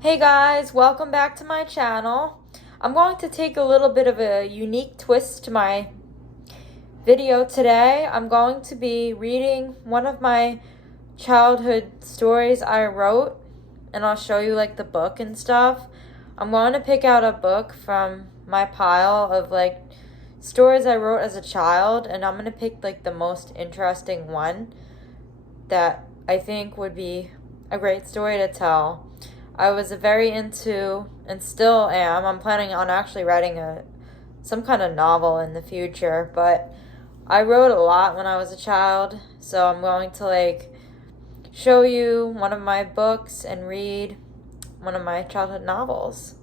Hey guys, welcome back to my channel. I'm going to take a little bit of a unique twist to my video today. I'm going to be reading one of my childhood stories I wrote, and I'll show you like the book and stuff. I'm going to pick out a book from my pile of like stories I wrote as a child, and I'm going to pick like the most interesting one that I think would be a great story to tell. I was very into, and still am, I'm planning on actually writing some kind of novel in the future, but I wrote a lot when I was a child, so I'm going to like show you one of my books and read one of my childhood novels.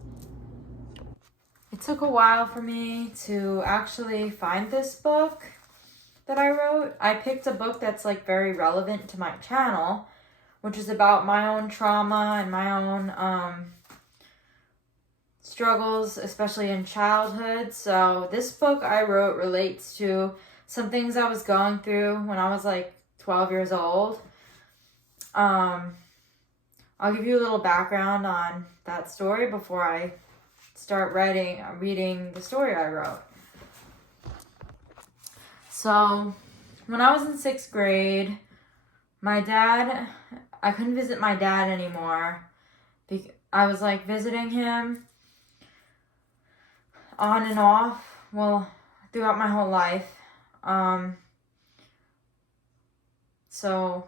It took a while for me to actually find this book that I wrote. I picked a book that's like very relevant to my channel, which is about my own trauma and my own struggles, especially in childhood. So this book I wrote relates to some things I was going through when I was like 12 years old. I'll give you a little background on that story before I start reading the story I wrote. So when I was in 6th grade, I couldn't visit my dad anymore. I was like visiting him on and off, well, throughout my whole life. So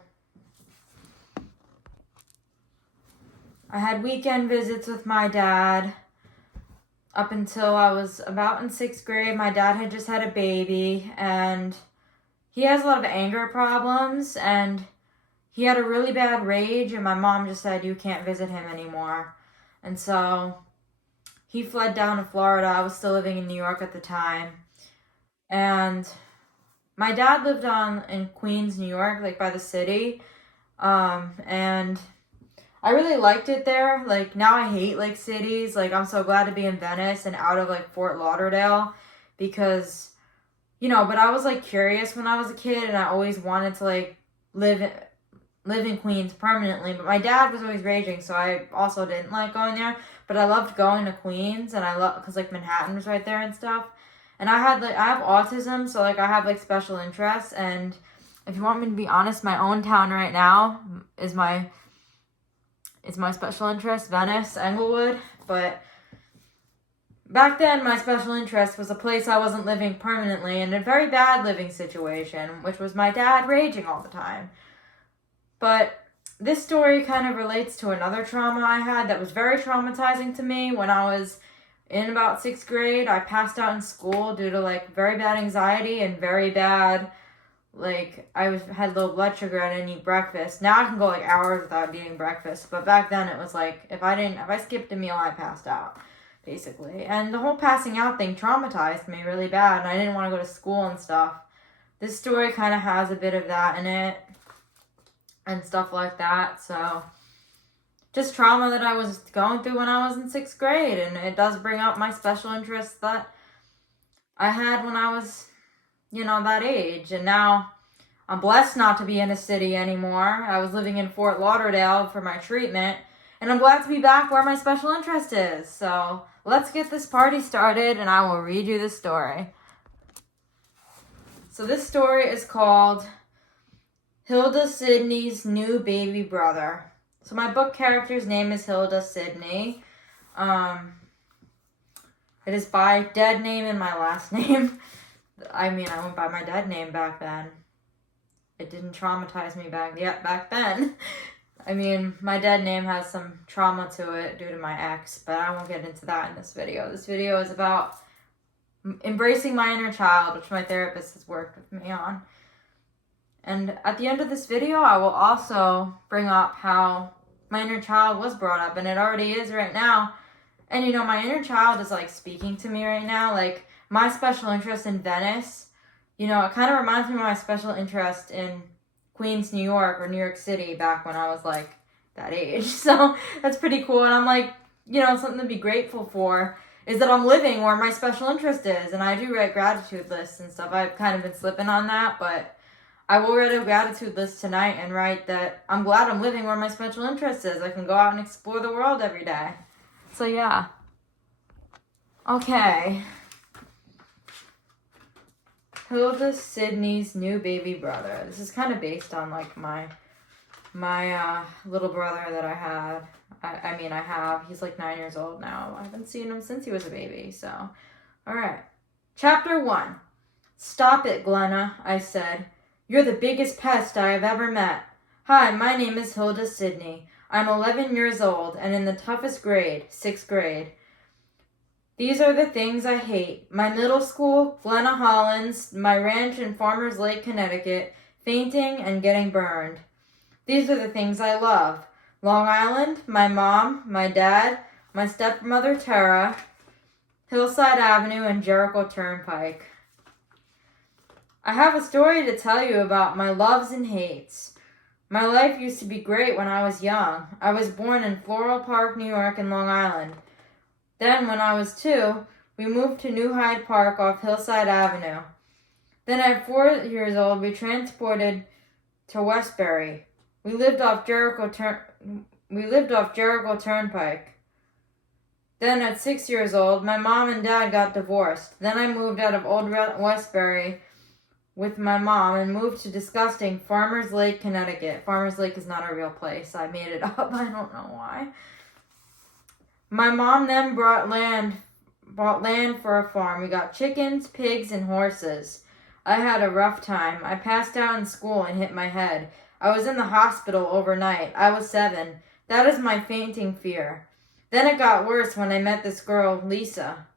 I had weekend visits with my dad up until I was about in 6th grade. My dad had just had a baby, and he has a lot of anger problems, and he had a really bad rage, and my mom just said, you can't visit him anymore. And so he fled down to Florida. I was still living in New York at the time. And my dad lived in Queens, New York, like by the city. And I really liked it there. Like now I hate like cities. Like I'm so glad to be in Venice and out of like Fort Lauderdale because, but I was like curious when I was a kid, and I always wanted to like live in Queens permanently, but my dad was always raging, so I also didn't like going there, but I loved going to Queens, and because like Manhattan was right there and stuff, and I have autism, so like I have like special interests, and if you want me to be honest, my own town right now is my special interest, Venice, Englewood, but back then my special interest was a place I wasn't living permanently in a very bad living situation, which was my dad raging all the time. But this story kind of relates to another trauma I had that was very traumatizing to me. When I was in about 6th grade, I passed out in school due to like very bad anxiety and very bad, like had low blood sugar and I didn't eat breakfast. Now I can go like hours without eating breakfast, but back then it was like if I skipped a meal, I passed out basically. And the whole passing out thing traumatized me really bad, and I didn't want to go to school and stuff. This story kind of has a bit of that in it and stuff like that. So just trauma that I was going through when I was in 6th grade, and it does bring up my special interests that I had when I was, that age. And now I'm blessed not to be in a city anymore. I was living in Fort Lauderdale for my treatment, and I'm glad to be back where my special interest is. So let's get this party started, and I will read you the story. So this story is called Hilda Sydney's New Baby Brother. So my book character's name is Hilda Sydney. It is by dead name and my last name. I went by my dead name back then. It didn't traumatize me back then. My dead name has some trauma to it due to my ex, but I won't get into that in this video. This video is about embracing my inner child, which my therapist has worked with me on. And at the end of this video, I will also bring up how my inner child was brought up, and it already is right now. And my inner child is like speaking to me right now. Like my special interest in Venice, it kind of reminds me of my special interest in Queens, New York, or New York City back when I was like that age. So that's pretty cool. And I'm like, something to be grateful for is that I'm living where my special interest is. And I do write gratitude lists and stuff. I've kind of been slipping on that, but I will write a gratitude list tonight and write that I'm glad I'm living where my special interest is. I can go out and explore the world every day. So yeah. Okay. Hilda Sydney's new baby brother. This is kind of based on like my little brother that I had. I have. He's like 9 years old now. I haven't seen him since he was a baby. So, all right. Chapter 1. Stop it, Glenna, I said. You're the biggest pest I have ever met. Hi, my name is Hilda Sydney. I'm 11 years old and in the toughest grade, 6th grade. These are the things I hate. My middle school, Glenna Hollins, my ranch in Farmers Lake, Connecticut, fainting and getting burned. These are the things I love. Long Island, my mom, my dad, my stepmother Tara, Hillside Avenue, and Jericho Turnpike. I have a story to tell you about my loves and hates. My life used to be great when I was young. I was born in Floral Park, New York, and Long Island. Then, when I was 2, we moved to New Hyde Park off Hillside Avenue. Then at 4 years old, we transported to Westbury. We lived off Jericho Turnpike. Then at 6 years old, my mom and dad got divorced. Then I moved out of Old Westbury with my mom and moved to disgusting Farmers Lake, Connecticut. Farmers Lake is not a real place. I made it up. I don't know why. My mom then bought land for a farm. We got chickens, pigs, and horses. I had a rough time. I passed out in school and hit my head. I was in the hospital overnight. I was 7. That is my fainting fear. Then it got worse when I met this girl, Lisa.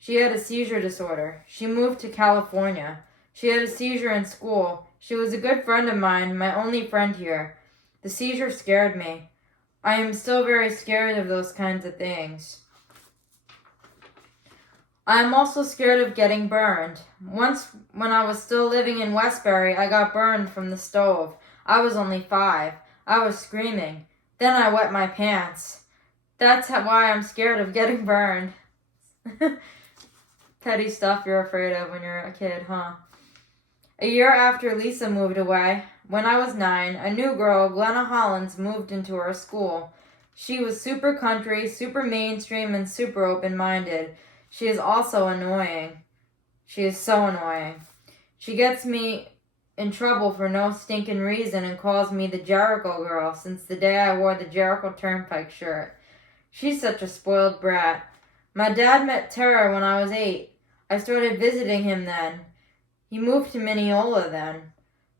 She had a seizure disorder. She moved to California. She had a seizure in school. She was a good friend of mine, my only friend here. The seizure scared me. I am still very scared of those kinds of things. I am also scared of getting burned. Once, when I was still living in Westbury, I got burned from the stove. I was only 5. I was screaming. Then I wet my pants. That's why I'm scared of getting burned. Petty stuff you're afraid of when you're a kid, huh? A year after Lisa moved away, when I was 9, a new girl, Glenna Hollins, moved into our school. She was super country, super mainstream, and super open-minded. She is also annoying. She is so annoying. She gets me in trouble for no stinking reason and calls me the Jericho girl since the day I wore the Jericho Turnpike shirt. She's such a spoiled brat. My dad met Tara when I was 8. I started visiting him then. He moved to Mineola then.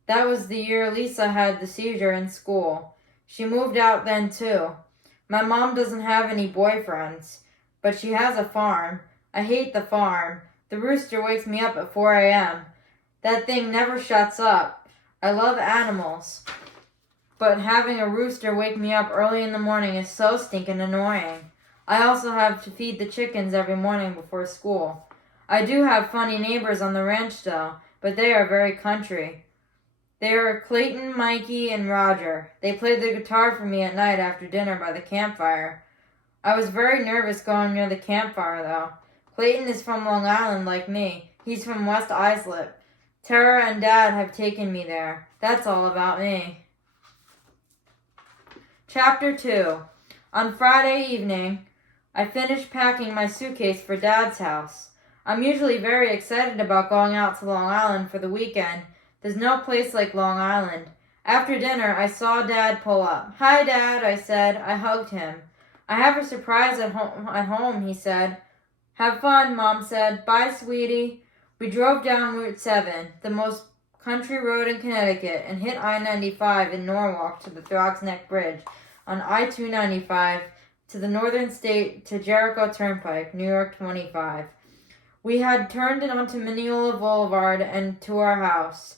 That was the year Lisa had the seizure in school. She moved out then too. My mom doesn't have any boyfriends, but she has a farm. I hate the farm. The rooster wakes me up at 4 a.m. That thing never shuts up. I love animals, but having a rooster wake me up early in the morning is so stinking annoying. I also have to feed the chickens every morning before school. I do have funny neighbors on the ranch though, but they are very country. They are Clayton, Mikey, and Roger. They play the guitar for me at night after dinner by the campfire. I was very nervous going near the campfire though. Clayton is from Long Island like me. He's from West Islip. Tara and Dad have taken me there. That's all about me. Chapter 2. On Friday evening, I finished packing my suitcase for Dad's house. I'm usually very excited about going out to Long Island for the weekend. There's no place like Long Island. After dinner, I saw Dad pull up. Hi, Dad, I said. I hugged him. I have a surprise at home, he said. Have fun, Mom said. Bye, sweetie. We drove down Route 7, the most country road in Connecticut, and hit I-95 in Norwalk to the Throgs Neck Bridge on I-295 to the northern state to Jericho Turnpike, New York 25. We had turned onto Mineola Boulevard and to our house.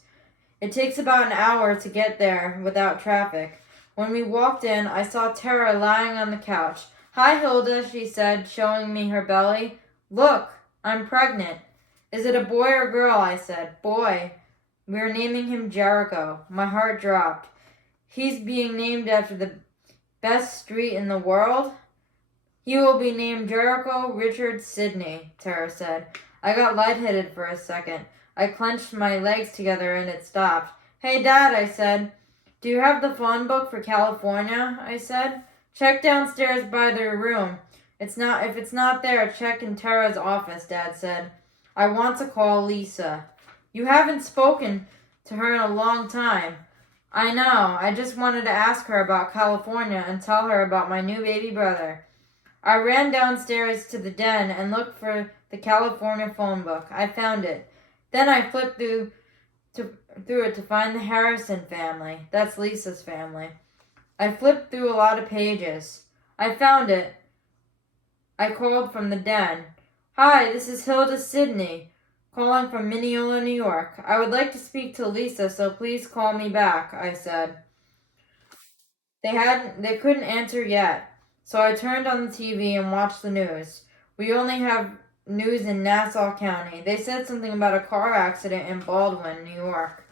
It takes about an hour to get there without traffic. When we walked in, I saw Tara lying on the couch. Hi, Hilda, she said, showing me her belly. Look, I'm pregnant. Is it a boy or girl? I said. Boy. We are naming him Jericho. My heart dropped. He's being named after the best street in the world? He will be named Jericho Richard Sidney, Tara said. I got lightheaded for a second. I clenched my legs together and it stopped. Hey, Dad, I said. Do you have the phone book for California? I said. Check downstairs by their room. If it's not there, check in Tara's office, Dad said. I want to call Lisa. You haven't spoken to her in a long time. I know. I just wanted to ask her about California and tell her about my new baby brother. I ran downstairs to the den and looked for the California phone book. I found it. Then I flipped through it to find the Harrison family. That's Lisa's family. I flipped through a lot of pages. I found it. I called from the den. Hi, this is Hilda Sidney, calling from Mineola, New York. I would like to speak to Lisa, so please call me back, I said. They couldn't answer yet, so I turned on the TV and watched the news. We only have news in Nassau County. They said something about a car accident in Baldwin, New York.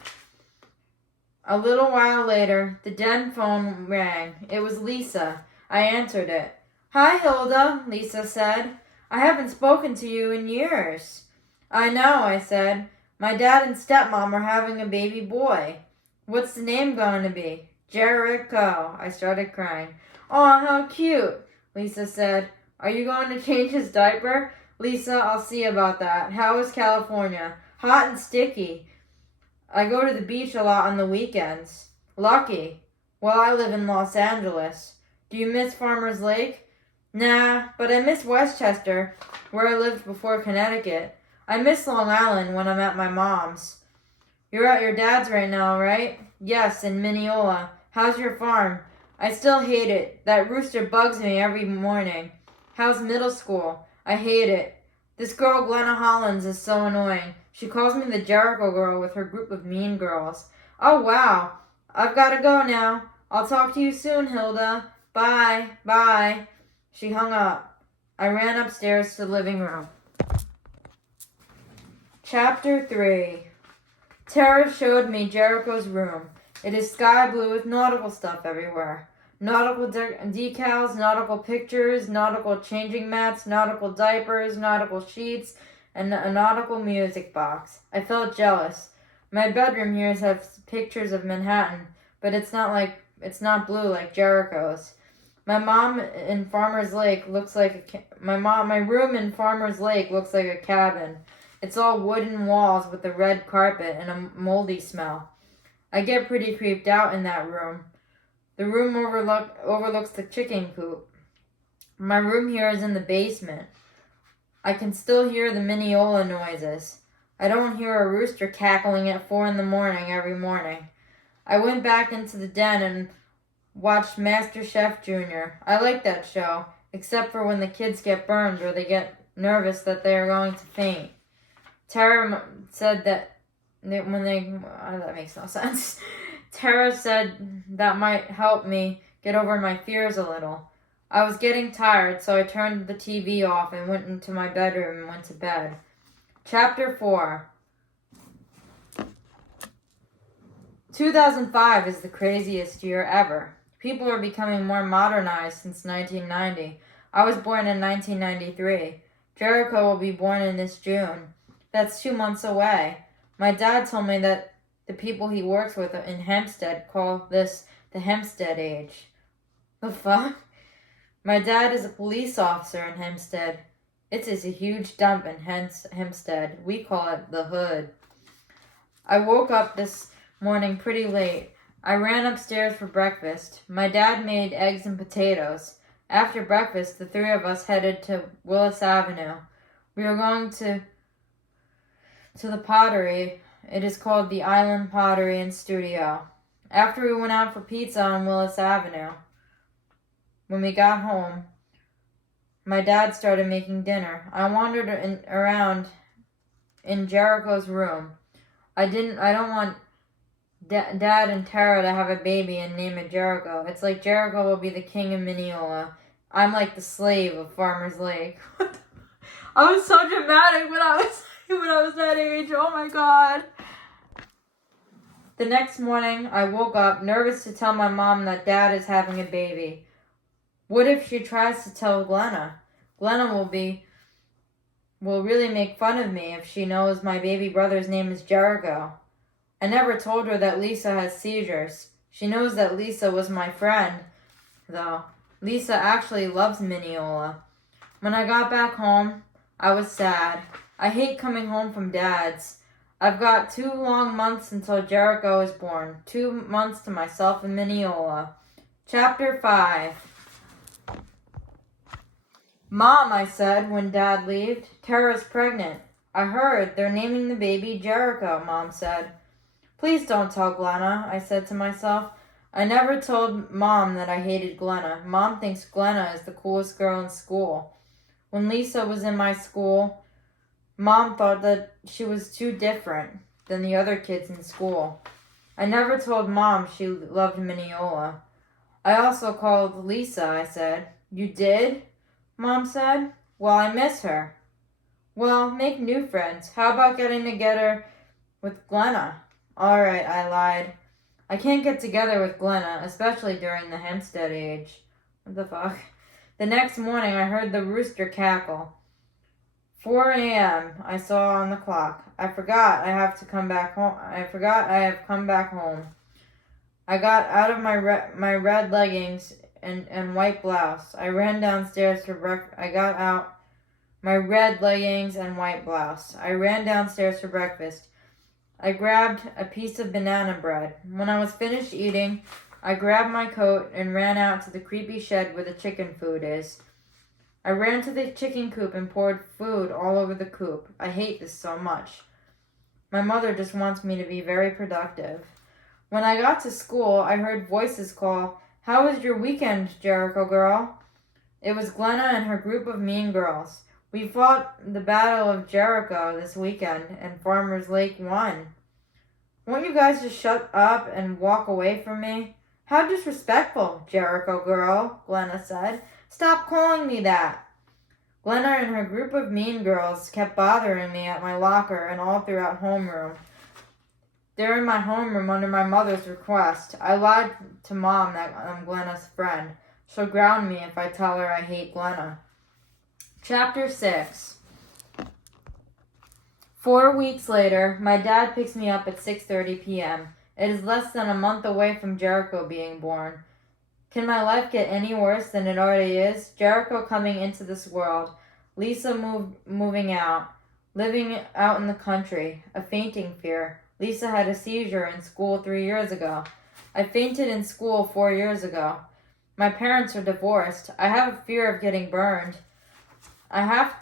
A little while later, the den phone rang. It was Lisa. I answered it. Hi, Hilda, Lisa said. I haven't spoken to you in years. I know, I said. My dad and stepmom are having a baby boy. What's the name going to be? Jericho. I started crying. Aw, how cute, Lisa said. Are you going to change his diaper? Lisa, I'll see about that. How is California? Hot and sticky. I go to the beach a lot on the weekends. Lucky. Well, I live in Los Angeles. Do you miss Farmers Lake? Nah, but I miss Westchester, where I lived before Connecticut. I miss Long Island when I'm at my mom's. You're at your dad's right now, right? Yes, in Mineola. How's your farm? I still hate it. That rooster bugs me every morning. How's middle school? I hate it. This girl, Glenna Hollins, is so annoying. She calls me the Jericho girl with her group of mean girls. Oh, wow. I've got to go now. I'll talk to you soon, Hilda. Bye. Bye. She hung up. I ran upstairs to the living room. Chapter 3. Tara showed me Jericho's room. It is sky blue with nautical stuff everywhere. Nautical decals, nautical pictures, nautical changing mats, nautical diapers, nautical sheets, and a nautical music box. I felt jealous. My bedroom here has pictures of Manhattan, but it's not blue like Jericho's. My room in Farmers Lake looks like a cabin. It's all wooden walls with a red carpet and a moldy smell. I get pretty creeped out in that room. The room overlooks the chicken coop. My room here is in the basement. I can still hear the Mineola noises. I don't hear a rooster cackling at 4 a.m. every morning. I went back into the den and watched Master Chef Jr. I like that show, except for when the kids get burned or they get nervous that they are going to faint. Tara said that that makes no sense. Tara said that might help me get over my fears a little. I was getting tired, so I turned the TV off and went into my bedroom and went to bed. Chapter 4. 2005 is the craziest year ever. People are becoming more modernized since 1990. I was born in 1993. Jericho will be born in this June. That's 2 months away. My dad told me that the people he works with in Hempstead call this the Hempstead age. The fuck? My dad is a police officer in Hempstead. It is a huge dump in Hempstead. We call it the hood. I woke up this morning pretty late. I ran upstairs for breakfast. My dad made eggs and potatoes. After breakfast, the three of us headed to Willis Avenue. We were going to the pottery. It is called the Island Pottery and Studio. After we went out for pizza on Willis Avenue, when we got home, my dad started making dinner. I wandered around in Jericho's room. I don't want Dad and Tara to have a baby and name it Jericho. It's like Jericho will be the king of Mineola. I'm like the slave of Farmers Lake. I was so dramatic when I was that age. Oh my god. The next morning, I woke up nervous to tell my mom that Dad is having a baby. What if she tries to tell Glenna? Glenna will really make fun of me if she knows my baby brother's name is Jericho. I never told her that Lisa has seizures. She knows that Lisa was my friend, though. Lisa actually loves Mineola. When I got back home, I was sad. I hate coming home from Dad's. I've got 2 long months until Jericho is born. 2 months to myself and Mineola. Chapter 5. Mom, I said when Dad left, Tara's pregnant. I heard they're naming the baby Jericho, Mom said. Please don't tell Glenna, I said to myself. I never told Mom that I hated Glenna. Mom thinks Glenna is the coolest girl in school. When Lisa was in my school, Mom thought that she was too different than the other kids in school. I never told Mom she loved Mineola. I also called Lisa, I said. You did? Mom said. Well, I miss her. Well, make new friends. How about getting together with Glenna? All right, I lied. I can't get together with Glenna, especially during the Hempstead age. What the fuck? The next morning, I heard the rooster cackle. 4 a.m. I saw on the clock. I forgot I have come back home. I got out of my red leggings and white blouse. I ran downstairs for breakfast. I got out my red leggings and white blouse. I ran downstairs for breakfast. I grabbed a piece of banana bread. When I was finished eating, I grabbed my coat and ran out to the creepy shed where the chicken food is. I ran to the chicken coop and poured food all over the coop. I hate this so much. My mother just wants me to be very productive. When I got to school, I heard voices call, How was your weekend, Jericho girl? It was Glenna and her group of mean girls. We fought the Battle of Jericho this weekend, and Farmers Lake won. Won't you guys just shut up and walk away from me? How disrespectful, Jericho girl, Glenna said. Stop calling me that. Glenna and her group of mean girls kept bothering me at my locker and all throughout homeroom. They're in my homeroom under my mother's request. I lied to Mom that I'm Glenna's friend. She'll ground me if I tell her I hate Glenna. Chapter 6. 4 weeks later, my dad picks me up at 6:30 p.m. It is less than a month away from Jericho being born. Can my life get any worse than it already is? Jericho coming into this world. Lisa moving out. Living out in the country. A fainting fear. Lisa had a seizure in school 3 years ago. I fainted in school 4 years ago. My parents are divorced. I have a fear of getting burned. I have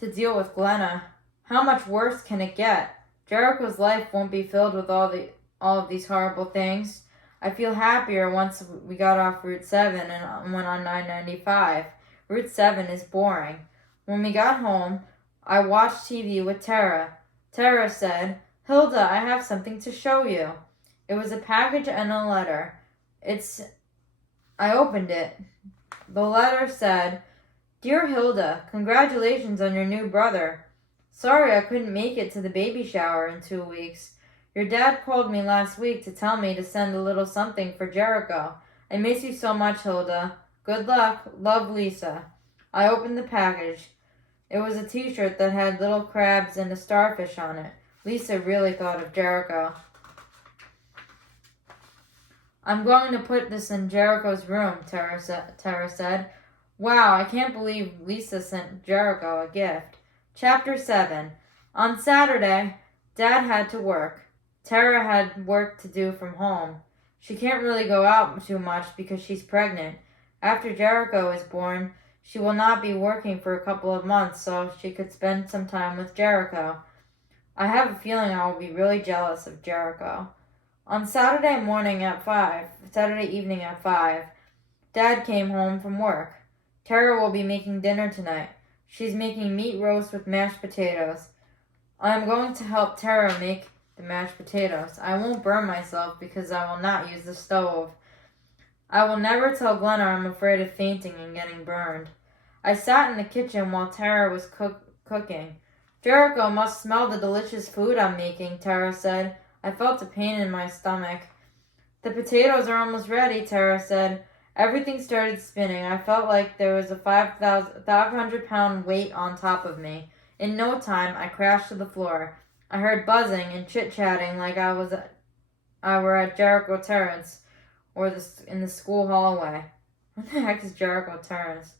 to deal with Glenna. How much worse can it get? Jericho's life won't be filled with all of these horrible things. I feel happier once we got off Route 7 and went on 995. Route 7 is boring. When we got home, I watched TV with Tara. Tara said, Hilda, I have something to show you. It was a package and a letter. I opened it. The letter said, Dear Hilda, congratulations on your new brother. Sorry I couldn't make it to the baby shower in 2 weeks. Your dad called me last week to tell me to send a little something for Jericho. I miss you so much, Hilda. Good luck. Love, Lisa. I opened the package. It was a t-shirt that had little crabs and a starfish on it. Lisa really thought of Jericho. I'm going to put this in Jericho's room, Tara said. Wow, I can't believe Lisa sent Jericho a gift. Chapter 7. On Saturday, Dad had to work. Tara had work to do from home. She can't really go out too much because she's pregnant. After Jericho is born, she will not be working for a couple of months, so she could spend some time with Jericho. I have a feeling I will be really jealous of Jericho. On Saturday evening at 5, Dad came home from work. Tara will be making dinner tonight. She's making meat roast with mashed potatoes. I am going to help Tara make the mashed potatoes. I won't burn myself because I will not use the stove. I will never tell Glenna I'm afraid of fainting and getting burned. I sat in the kitchen while Tara was cooking. Jericho must smell the delicious food I'm making, Tara said. I felt a pain in my stomach. The potatoes are almost ready, Tara said. Everything started spinning. I felt like there was a 500-pound weight on top of me. In no time, I crashed to the floor. I heard buzzing and chit-chatting like I were at Jericho Terrace or in the school hallway. What the heck is Jericho Terrace?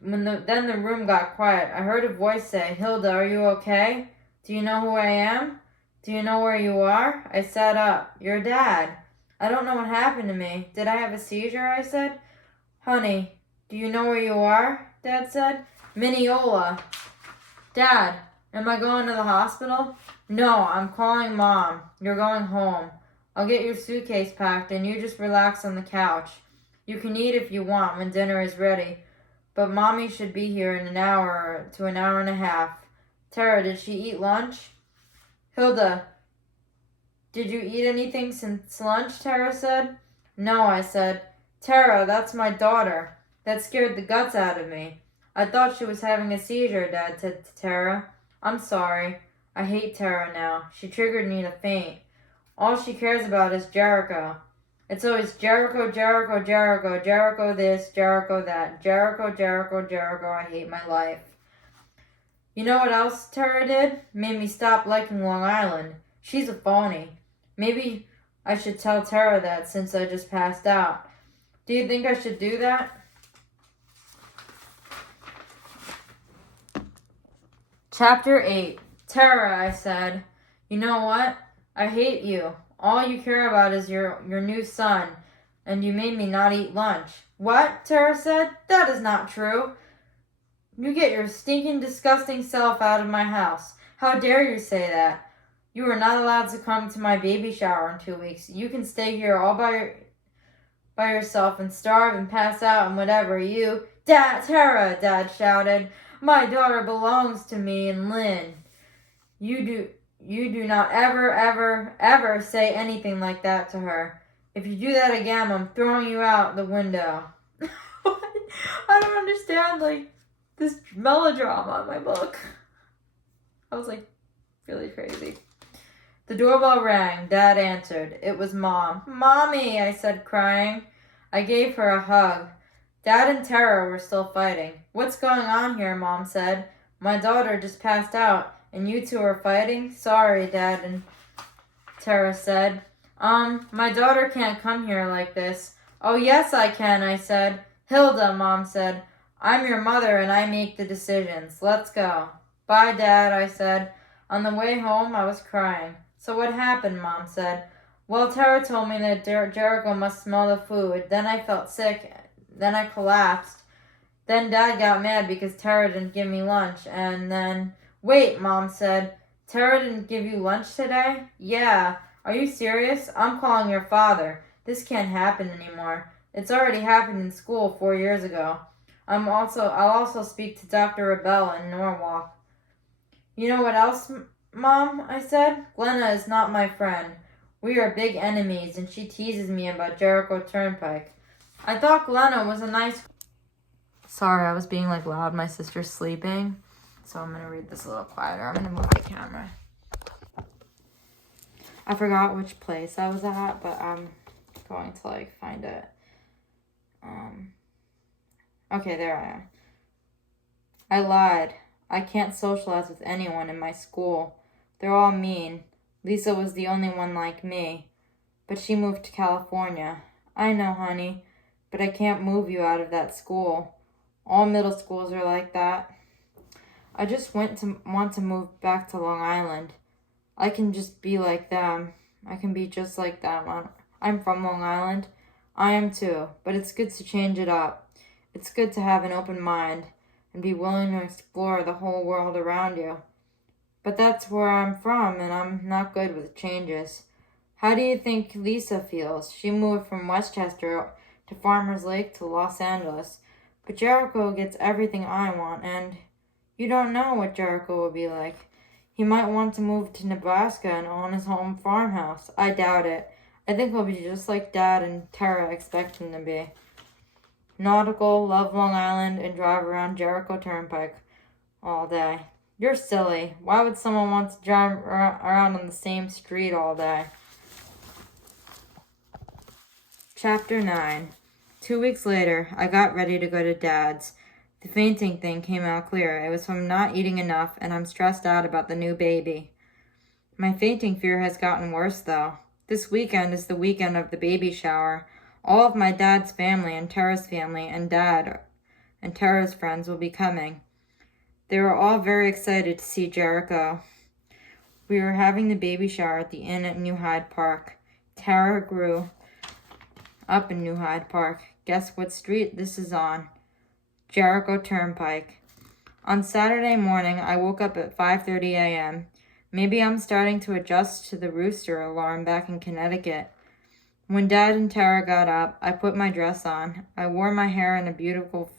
Then the room got quiet. I heard a voice say, "Hilda, are you okay? Do you know who I am? Do you know where you are?" I sat up. "Your dad." "I don't know what happened to me. Did I have a seizure?" I said. "Honey, do you know where you are?" Dad said. "Mineola." "Dad, am I going to the hospital?" "No, I'm calling Mom. You're going home. I'll get your suitcase packed and you just relax on the couch. You can eat if you want when dinner is ready. But Mommy should be here in an hour to an hour and a half. Tara, did she eat lunch?" "Hilda, did you eat anything since lunch?" Tara said. "No," I said. "Tara, that's my daughter. That scared the guts out of me. I thought she was having a seizure," Dad said to Tara. "I'm sorry. I hate Tara now. She triggered me to faint. All she cares about is Jericho. It's always Jericho, Jericho, Jericho, Jericho this, Jericho that, Jericho, Jericho, Jericho, I hate my life." You know what else Tara did? Made me stop liking Long Island. She's a phony. Maybe I should tell Tara that since I just passed out. Do you think I should do that? Chapter 8. Tara, I said. "You know what? I hate you. All you care about is your new son, and you made me not eat lunch." "What?" Tara said. "That is not true. You get your stinking, disgusting self out of my house. How dare you say that? You are not allowed to come to my baby shower in 2 weeks. You can stay here all by yourself and starve and pass out and whatever. You..." Tara, Dad shouted. "My daughter belongs to me and Lynn. You do not ever say anything like that to her. If you do that again, I'm throwing you out the window." I don't understand, this melodrama in my book. I was, really crazy. The doorbell rang. Dad answered. It was Mom. "Mommy," I said, crying. I gave her a hug. Dad and Tara were still fighting. "What's going on here?" Mom said. "My daughter just passed out, and you two are fighting?" "Sorry, Dad," and Tara said. My daughter can't come here like this." "Oh, yes, I can," I said. "Hilda," Mom said. "I'm your mother, and I make the decisions. Let's go." "Bye, Dad," I said. On the way home, I was crying. "So what happened?" Mom said. "Well, Tara told me that Jericho must smell the food. Then I felt sick. Then I collapsed. Then Dad got mad because Tara didn't give me lunch. And then..." "Wait," Mom said. "Tara didn't give you lunch today?" "Yeah. Are you serious? I'm calling your father. This can't happen anymore. It's already happened in school 4 years ago. I'll also speak to Dr. Rebel in Norwalk." "You know what else, Mom?" I said. "Glenna is not my friend. We are big enemies, and she teases me about Jericho Turnpike. I thought Glenna was a nice..." Sorry, I was being loud. My sister's sleeping. So I'm going to read this a little quieter. I'm going to move my camera. I forgot which place I was at, but I'm going to find it. Okay, there I am. "I lied. I can't socialize with anyone in my school. They're all mean. Lisa was the only one like me. But she moved to California." "I know, honey, but I can't move you out of that school. All middle schools are like that. I just want to move back to Long Island. I can just be like them. I can be just like them. I'm from Long Island. I am too, but it's good to change it up. It's good to have an open mind and be willing to explore the whole world around you. But that's where I'm from, and I'm not good with changes. How do you think Lisa feels? She moved from Westchester to Farmers Lake to Los Angeles. But Jericho gets everything I want, and you don't know what Jericho will be like. He might want to move to Nebraska and own his home farmhouse. I doubt it. I think he'll be just like Dad and Tara expect him to be. Nautical, love Long Island, and drive around Jericho Turnpike all day. You're silly. Why would someone want to drive around on the same street all day?" Chapter 9. 2 weeks later, I got ready to go to Dad's. The fainting thing came out clear. It was from not eating enough, and I'm stressed out about the new baby. My fainting fear has gotten worse, though. This weekend is the weekend of the baby shower. All of my dad's family and Tara's family and Dad and Tara's friends will be coming. They were all very excited to see Jericho. We were having the baby shower at the inn at New Hyde Park. Tara grew up in New Hyde Park. Guess what street this is on? Jericho Turnpike. On Saturday morning, I woke up at 5:30 a.m. Maybe I'm starting to adjust to the rooster alarm back in Connecticut. When Dad and Tara got up, I put my dress on. I wore my hair in a beautiful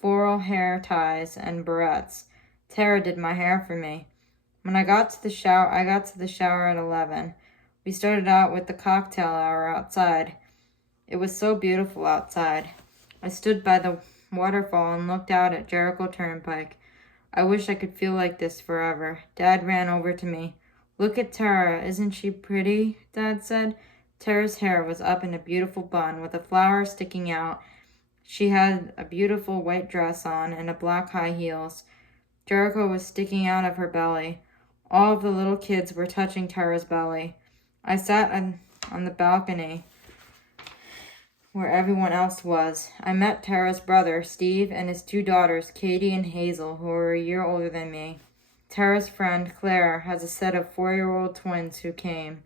floral hair ties and barrettes. Tara did my hair for me. When I got to the shower at 11. We started out with the cocktail hour outside. It was so beautiful outside. I stood by the waterfall and looked out at Jericho Turnpike. I wish I could feel like this forever. Dad ran over to me. Look at Tara. Isn't she pretty? Dad said. Tara's hair was up in a beautiful bun with a flower sticking out. She had a beautiful white dress on and a black high heels. Jericho was sticking out of her belly. All of the little kids were touching Tara's belly. I sat on the balcony where everyone else was. I met Tara's brother, Steve, and his two daughters, Katie and Hazel, who were a year older than me. Tara's friend, Claire, has a set of 4-year-old twins who came.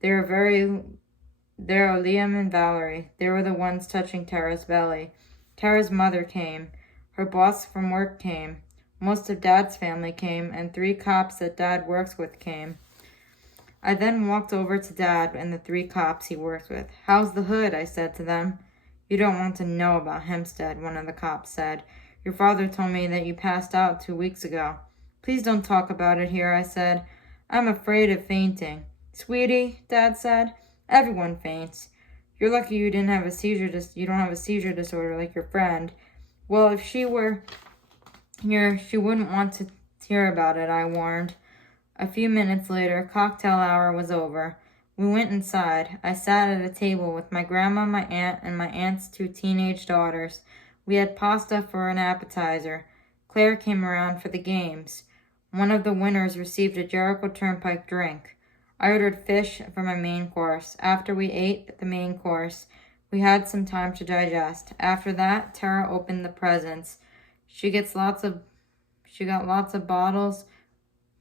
There are Liam and Valerie. They were the ones touching Tara's belly. Tara's mother came. Her boss from work came. Most of Dad's family came, and 3 cops that Dad works with came. I then walked over to Dad and the 3 cops he works with. How's the hood? I said to them. You don't want to know about Hempstead, one of the cops said. Your father told me that you passed out 2 weeks ago. Please don't talk about it here, I said. I'm afraid of fainting. Sweetie, Dad said, everyone faints. You're lucky you don't have a seizure disorder like your friend. Well, if she were here, she wouldn't want to hear about it, I warned. A few minutes later, cocktail hour was over. We went inside. I sat at a table with my grandma, my aunt, and my aunt's 2 teenage daughters. We had pasta for an appetizer. Claire came around for the games. One of the winners received a Jericho Turnpike drink. I ordered fish for my main course. After we ate the main course, we had some time to digest. After that, Tara opened the presents. She got lots of bottles,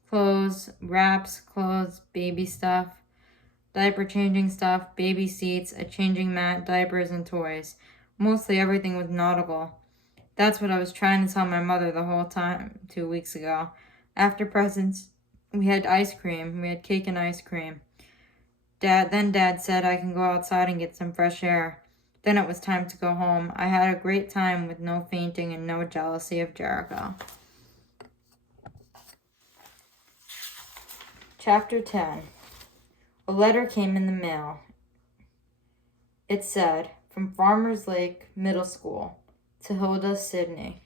clothes, wraps, baby stuff, diaper changing stuff, baby seats, a changing mat, diapers, and toys. Mostly everything was nautical. That's what I was trying to tell my mother the whole time 2 weeks ago. After presents, we had ice cream. We had cake and ice cream. Dad said I can go outside and get some fresh air. Then it was time to go home. I had a great time with no fainting and no jealousy of Jericho. Chapter 10. A letter came in the mail. It said, from Farmers Lake Middle School to Hilda Sidney.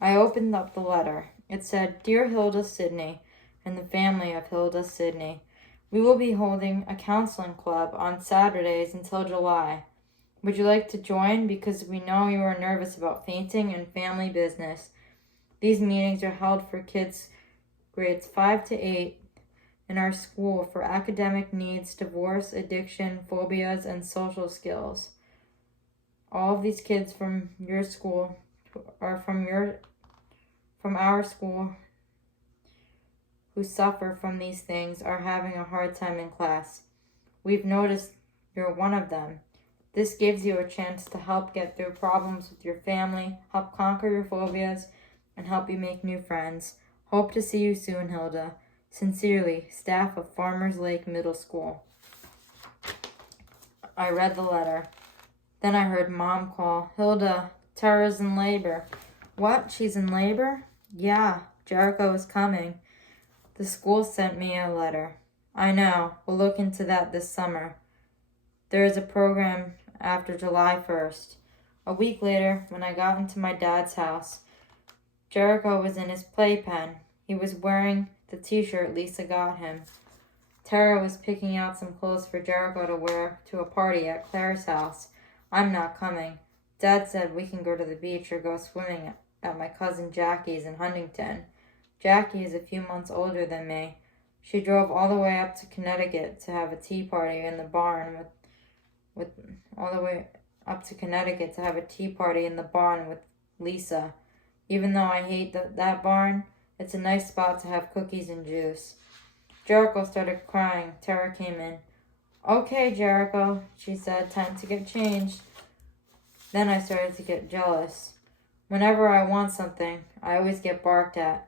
I opened up the letter. It said, Dear Hilda Sidney and the family of Hilda Sidney, we will be holding a counseling club on Saturdays until July. Would you like to join? Because we know you are nervous about fainting and family business. These meetings are held for kids grades 5 to 8 in our school for academic needs, divorce, addiction, phobias, and social skills. All of these kids from your school are from our school who suffer from these things are having a hard time in class. We've noticed you're one of them. This gives you a chance to help get through problems with your family, help conquer your phobias, and help you make new friends. Hope to see you soon, Hilda. Sincerely, staff of Farmers Lake Middle School. I read the letter. Then I heard Mom call, Hilda, Tara's in labor. What? She's in labor? Yeah, Jericho is coming. The school sent me a letter. I know. We'll look into that this summer. There is a program after July 1st. A week later, when I got into my dad's house, Jericho was in his playpen. He was wearing the t-shirt Lisa got him. Tara was picking out some clothes for Jericho to wear to a party at Claire's house. I'm not coming. Dad said we can go to the beach or go swimming at my cousin Jackie's in Huntington. Jackie is a few months older than me. She drove all the way up to Connecticut to have a tea party in the barn with Lisa. Even though I hate that barn, it's a nice spot to have cookies and juice. Jericho started crying. Tara came in. Okay, Jericho, she said, time to get changed. Then I started to get jealous. Whenever I want something, I always get barked at.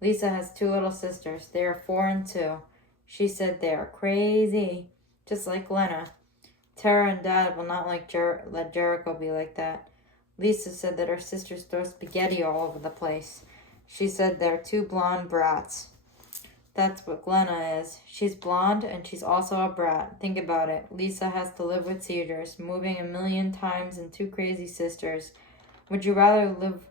Lisa has 2 little sisters. They are 4 and 2. She said they are crazy, just like Glenna. Tara and Dad will not let Jericho be like that. Lisa said that her sisters throw spaghetti all over the place. She said they're 2 blonde brats. That's what Glenna is. She's blonde and she's also a brat. Think about it. Lisa has to live with seizures, moving 1,000,000 times, and 2 crazy sisters. Would you rather live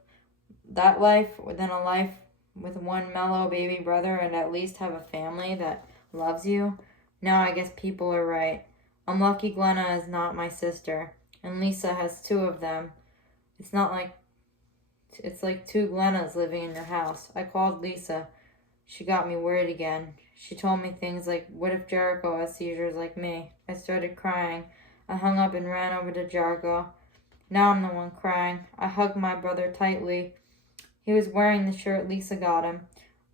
that life than a life with 1 mellow baby brother and at least have a family that loves you? Now I guess people are right. I'm lucky Glenna is not my sister, and Lisa has 2 of them. It's like 2 Glennas living in your house. I called Lisa. She got me worried again. She told me things like, what if Jericho has seizures like me? I started crying. I hung up and ran over to Jericho. Now I'm the one crying. I hugged my brother tightly. He was wearing the shirt Lisa got him.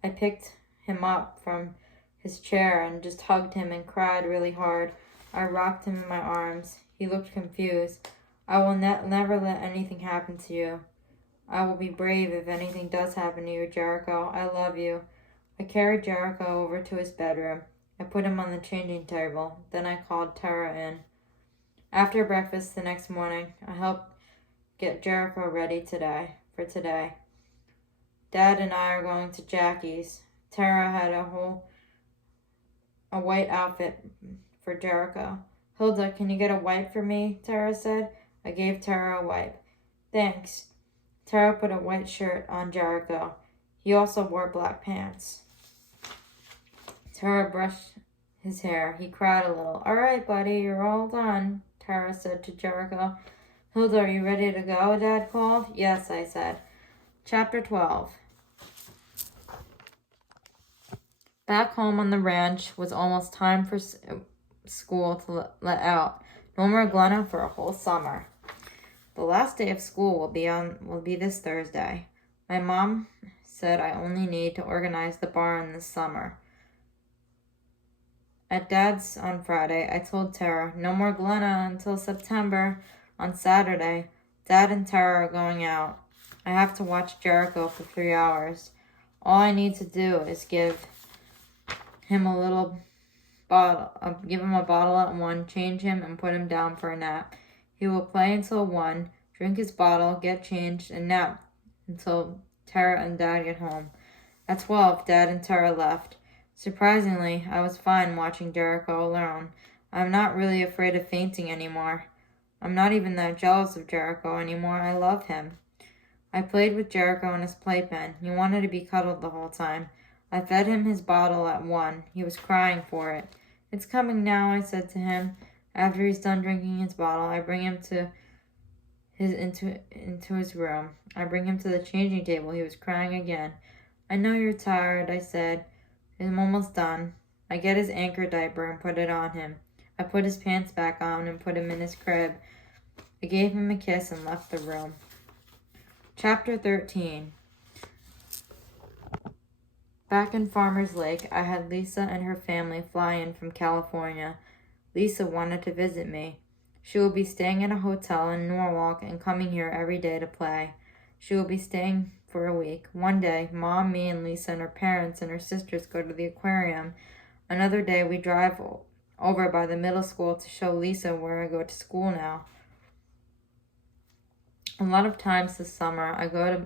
I picked him up from his chair and just hugged him and cried really hard. I rocked him in my arms. He looked confused. I will never let anything happen to you. I will be brave if anything does happen to you, Jericho. I love you. I carried Jericho over to his bedroom. I put him on the changing table. Then I called Tara in. After breakfast the next morning, I helped get Jericho ready for today. Dad and I are going to Jackie's. Tara had a white outfit for Jericho. Hilda, can you get a wipe for me? Tara said. I gave Tara a wipe. Thanks. Tara put a white shirt on Jericho. He also wore black pants. Tara brushed his hair. He cried a little. All right, buddy, you're all done, Tara said to Jericho. Hilda, are you ready to go? Dad called. Yes, I said. Chapter 12. Back home on the ranch was almost time for school to let out. No more Glenna for a whole summer. The last day of school will be this Thursday. My mom said I only need to organize the barn this summer. At Dad's on Friday, I told Tara, no more Glenna until September. On Saturday, Dad and Tara are going out. I have to watch Jericho for 3 hours. All I need to do is give him a bottle at 1, change him, and put him down for a nap. He will play until 1, drink his bottle, get changed, and nap until Tara and Dad get home. At 12, Dad and Tara left. Surprisingly, I was fine watching Jericho alone. I'm not really afraid of fainting anymore. I'm not even that jealous of Jericho anymore. I love him. I played with Jericho in his playpen. He wanted to be cuddled the whole time. I fed him his bottle at 1. He was crying for it. It's coming now, I said to him. After he's done drinking his bottle, I bring him into his room. I bring him to the changing table. He was crying again. I know you're tired, I said. I'm almost done. I get his anchor diaper and put it on him. I put his pants back on and put him in his crib. I gave him a kiss and left the room. Chapter 13. Back in Farmer's Lake, I had Lisa and her family fly in from California. Lisa wanted to visit me. She will be staying at a hotel in Norwalk and coming here every day to play. She will be staying for a week. One day, Mom, me, and Lisa and her parents and her sisters go to the aquarium. Another day, we drive over by the middle school to show Lisa where I go to school now. A lot of times this summer, I go to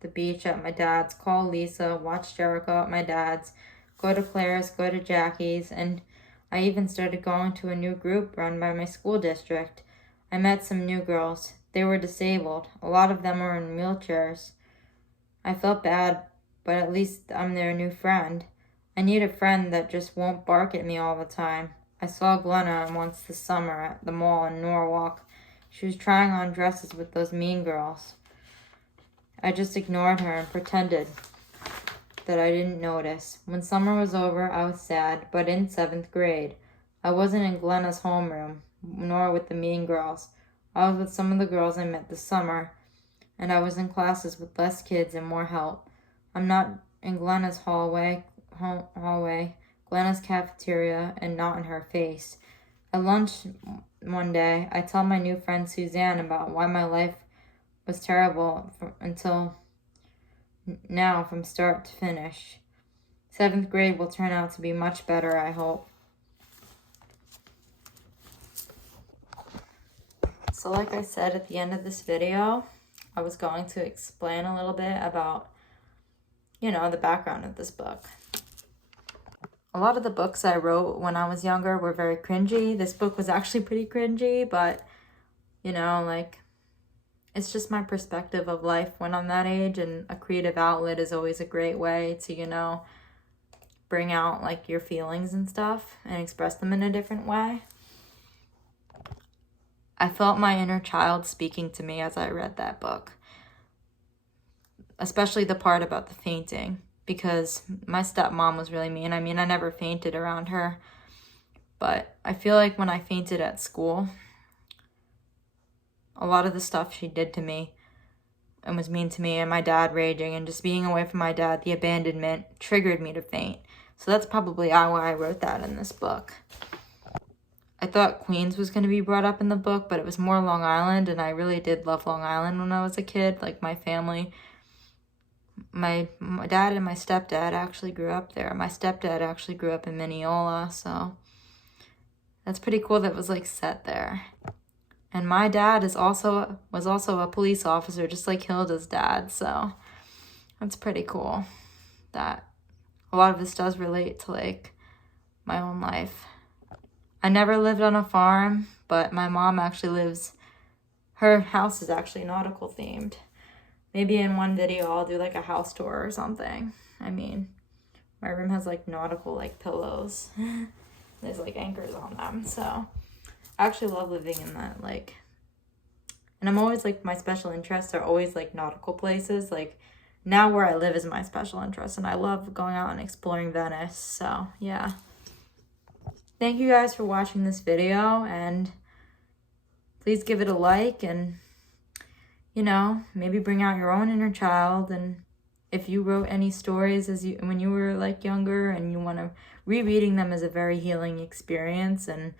the beach at my dad's, call Lisa, watch Jericho at my dad's, go to Claire's, go to Jackie's, and I even started going to a new group run by my school district. I met some new girls. They were disabled. A lot of them were in wheelchairs. I felt bad, but at least I'm their new friend. I need a friend that just won't bark at me all the time. I saw Glenna once this summer at the mall in Norwalk. She was trying on dresses with those mean girls. I just ignored her and pretended that I didn't notice. When summer was over, I was sad, but in 7th grade. I wasn't in Glenna's homeroom, nor with the mean girls. I was with some of the girls I met this summer, and I was in classes with less kids and more help. I'm not in Glenna's hallway, Glenna's cafeteria, and not in her face. At lunch one day, I tell my new friend Suzanne about why my life was terrible until now from start to finish. 7th grade will turn out to be much better, I hope. So like I said at the end of this video, I was going to explain a little bit about, the background of this book. A lot of the books I wrote when I was younger were very cringy. This book was actually pretty cringy, but, it's just my perspective of life when I'm that age, and a creative outlet is always a great way to, bring out, your feelings and stuff and express them in a different way. I felt my inner child speaking to me as I read that book, especially the part about the fainting, because my stepmom was really mean. I mean, I never fainted around her, but I feel like when I fainted at school, a lot of the stuff she did to me and was mean to me, and my dad raging and just being away from my dad, the abandonment, triggered me to faint. So that's probably why I wrote that in this book. I thought Queens was going to be brought up in the book, but it was more Long Island, and I really did love Long Island when I was a kid. My family, my dad and my stepdad actually grew up there. My stepdad actually grew up in Mineola, so that's pretty cool that it was set there. And my dad was also a police officer, just like Hilda's dad, so that's pretty cool that a lot of this does relate to my own life. I never lived on a farm, but my mom actually her house is actually nautical themed. Maybe in one video I'll do a house tour or something. I mean, my room has nautical pillows. There's anchors on them, so I actually love living in that and I'm always my special interests are always nautical places. Now where I live is my special interest, and I love going out and exploring Venice, so yeah. Thank you guys for watching this video, and please give it a like, and maybe bring out your own inner child. And if you wrote any stories when you were younger, and you want to, rereading them is a very healing experience, and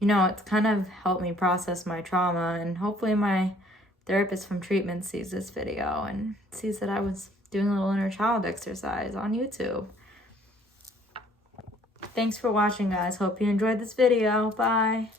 it's kind of helped me process my trauma, and hopefully my therapist from treatment sees this video and sees that I was doing a little inner child exercise on YouTube. Thanks for watching, guys. Hope you enjoyed this video. Bye.